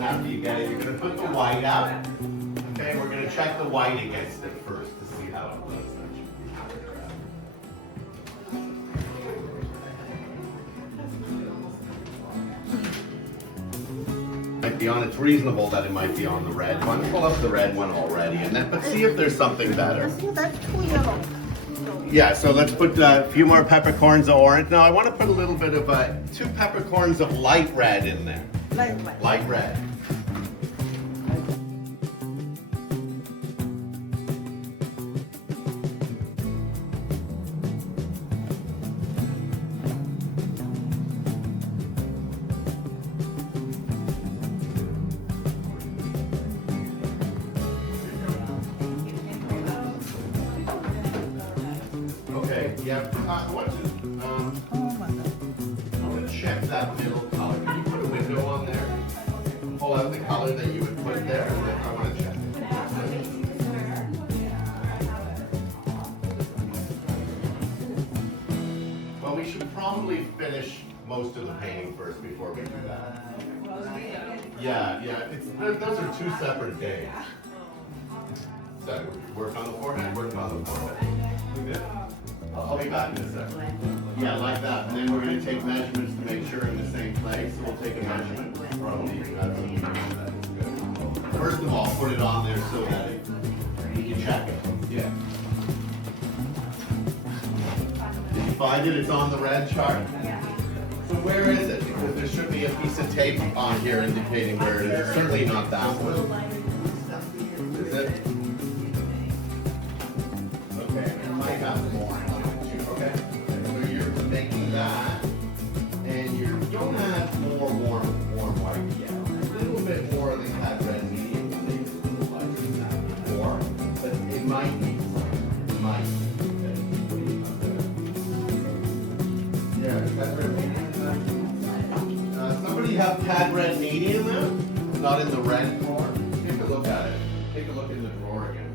After you get it, you're going to put the white out. Okay, we're going to check the white against it first to see how it looks. Might be on. It's reasonable that it might be on the red one. Pull up the red one already, and then but see if there's something better. That's too yellow. Yeah, so let's put a few more peppercorns of orange. Now I want to put a little bit of 2 peppercorns of light red in there. Light red. Okay, yeah, I want to check that middle color. Can you put a window on there? Pull out the color that you would put there, and then I want to check it. Well, we should probably finish most of the painting first before we do that. Yeah, those are 2 separate days. So, work on the forehead, work on the forehead. Good. I'll be back in a second. Yeah, like that. And then we're going to take measurements to make sure in the same place. So we'll take a measurement from these. First of all, put it on there so that you can check it. Yeah. Did you find it? It's on the red chart? Yeah. So where is it? Because there should be a piece of tape on here indicating where it is. It's certainly not that one. Is it? Okay, it might have more. Okay, so you're making that, and you don't have more warm white yet. A little bit more of the cat red medium will make it a little lighter more, but it might be. It might. Yeah, cat red medium. Somebody have cat red medium now? Not in the red drawer. Take a look at it. Take a look in the drawer again.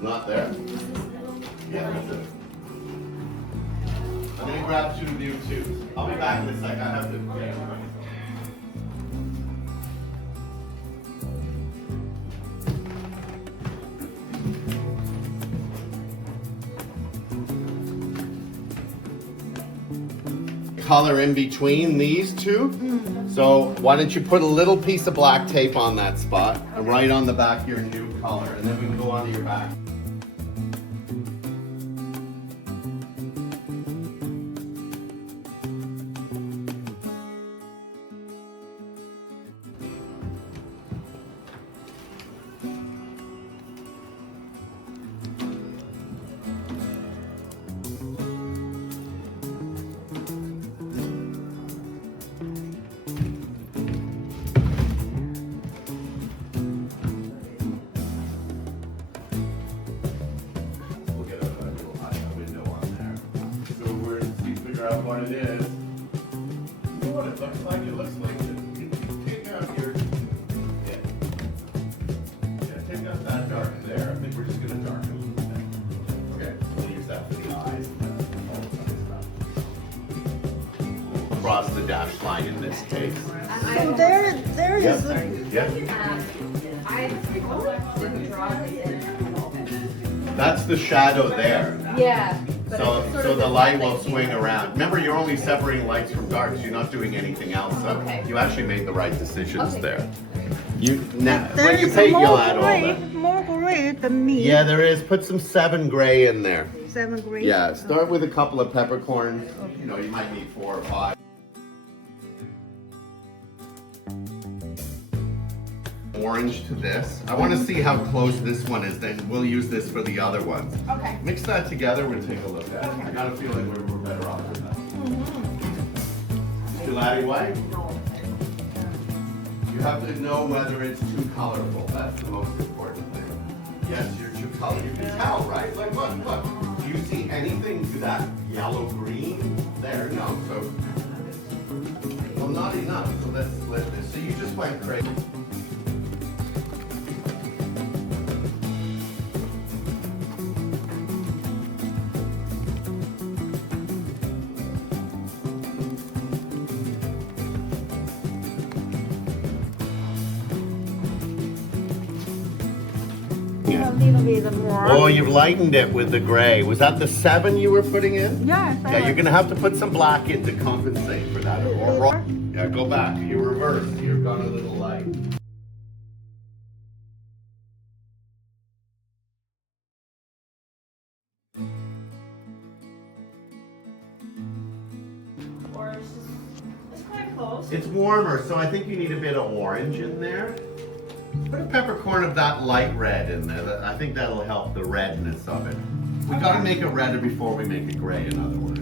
Not there? Yeah, that's it. I'm going to grab 2 new tubes. I'll be back in a sec. I have to. Yeah. Color in between these 2. So why don't you put a little piece of black tape on that spot and right on the back your new color, and then we can go on to your back. Out what it is. You know what it looks like? It looks like you take out your take out that dark there. I think we're just going to darken a little bit. Okay, we'll use that for the eyes and all that stuff. Across the dashed line in this case. So there is That's the shadow there. Yeah. So the light will swing around. Remember, you're only separating lights from darks. You're not doing anything else. So you actually made the right decisions there. When you paint, you'll add all that. More gray than me. Yeah, there is. Put some 7 gray in there. 7 gray. Yeah, start with a couple of peppercorns. Okay. You know, you might need 4 or 5. Orange to this. I want to see how close this one is, then we'll use this for the other ones. Okay. Mix that together, we'll take a look at it. I got a feeling we're better off with that. Still adding white? You have to know whether it's too colorful. That's the most important thing. Yes, you're too colorful. You can tell, right? Like, look. Do you see anything to that yellow-green there? No. So, well, not enough. So let's split this. So you just went crazy. A little bit more. Oh, you've lightened it with the gray. Was that the 7 you were putting in? Yes. Yeah, you're gonna have to put some black in to compensate for that. Yeah, go back. You reverse. You've got a little light. Or it's quite close. It's warmer, so I think you need a bit of orange in there. Put a peppercorn of that light red in there. I think that'll help the redness of it. We gotta make it redder before we make it gray, in other words.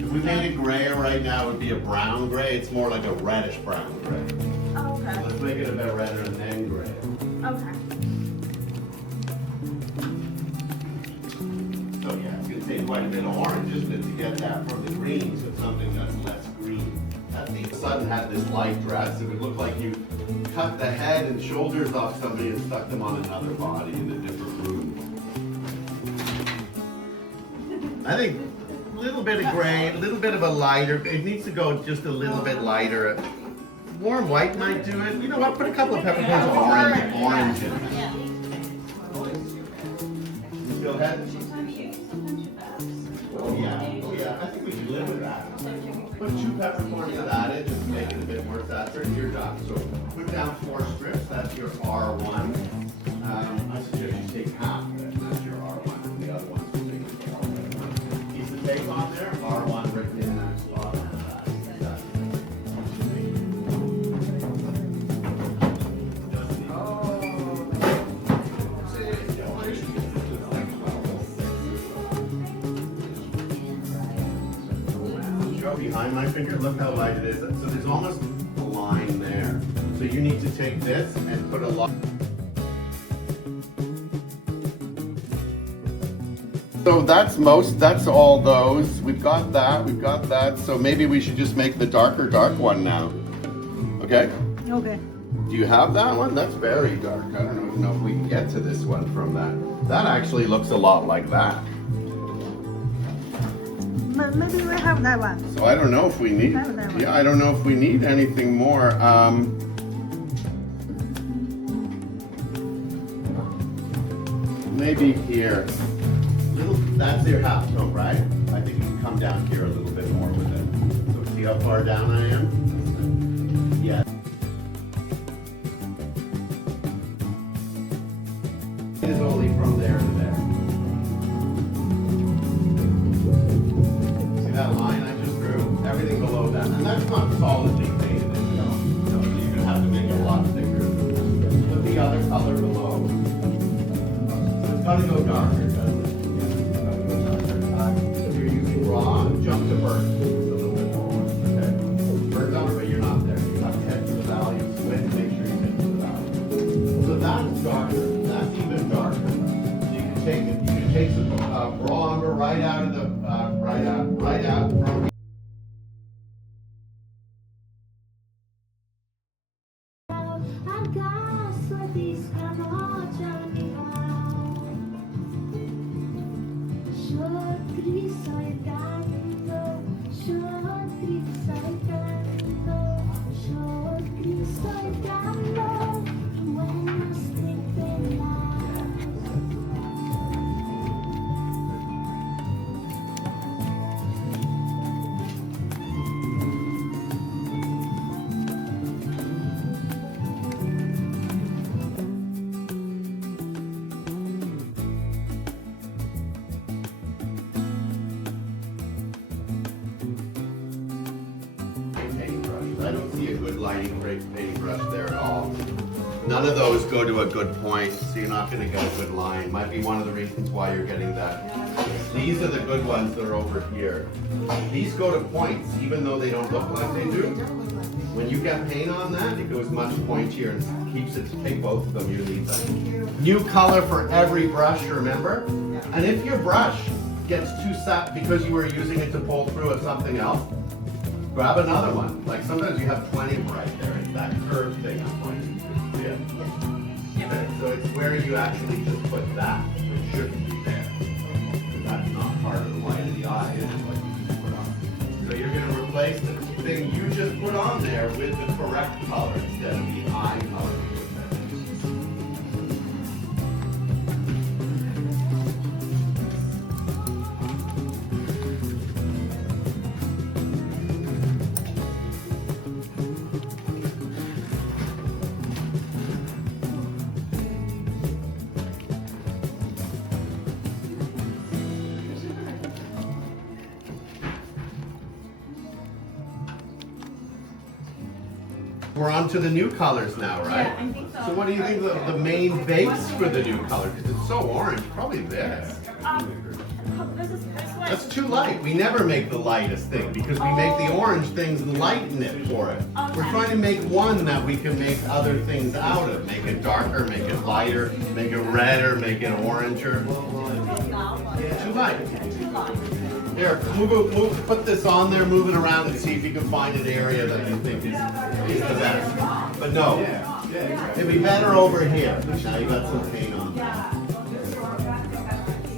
If we made it grayer right now, it would be a brown gray. It's more like a reddish brown gray. Oh, okay. Let's make it a bit redder and then gray. Okay. So yeah, it's gonna take quite a bit of orange, isn't it, to get that from the green to something that's less green. The sun had this light dress. It would look like you cut the head and shoulders off somebody and stuck them on another body in a different room. I think a little bit of gray, a little bit of a lighter. It needs to go just a little bit lighter. Warm white might do it. You know what? Put a couple of peppercorns of orange in it. Yeah. You still had? Oh yeah. I think we can live with that. Put 2 peppercorns of that in, just to make it a bit more saturated. You're done. So put down 4 strips. That's your R1. I suggest you take half of it. That's your R1, and the other ones will take your R1. Piece of tape on there. R1 written in that slot. Behind my finger, look how light it is. So there's almost a line there. So you need to take this and put a line. So that's all those. We've got that. So maybe we should just make the dark one now. Okay? Okay. Do you have that one? That's very dark. I don't even know if we can get to this one from that. That actually looks a lot like that. Maybe we have that one. So I don't know if we need. Yeah, I don't know if we need anything more. Maybe here. That's your half tone, right? I think you can come down here a little bit more with it. So see how far down I am? Yeah. It is only from there to there. That line I just drew, everything below that, and that's not solidly painted. No, you're gonna have to make it a lot thicker. Put the other color below. So it's gotta go darker, doesn't it? Yeah, it's gotta go darker. If you're using raw, jump to burnt a little bit more. Okay, burnt umber, but you're not there. You have to head to the value, squint, make sure you get to the value. So that's darker. That's even darker. So you can take it. You can take some raw umber right out of the right out from. I don't see a good lighting paintbrush there at all. None of those go to a good point, so you're not going to get a good line. Might be one of the reasons why you're getting that. These are the good ones that are over here. These go to points, even though they don't look like they do. When you get paint on that, it goes much pointier and keeps it, take both of them, you need them. New color for every brush, remember? And if your brush gets too sap because you were using it to pull through at something else, grab another one. Like sometimes you have 20 right there. It's that curved thing I'm pointing to. See it? Okay, so it's where you actually just put that, which shouldn't be there. That's not part of the white of the eye, it's what you just put on. So you're going to replace the thing you just put on there with the correct color instead of the eye color you put there. We're on to the new colors now, right? Yeah, I think so. So what do you think the main base for the new color? Because it's so orange, probably this. This one. That's too light. We never make the lightest thing because we make the orange things and lighten it for it. We're trying to make one that we can make other things out of. Make it darker, make it lighter, make it redder, make it oranger. Too light. Here, put this on there, move it around and see if you can find an area that you think is the best. But no, it'd be better over here. Now you got some paint on.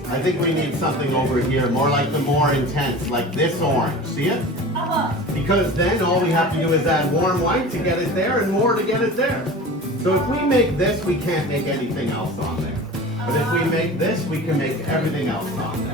I think we need something over here, more like the more intense, like this orange. See it? Because then all we have to do is add warm white to get it there and more to get it there. So if we make this, we can't make anything else on there. But if we make this, we can make everything else on there.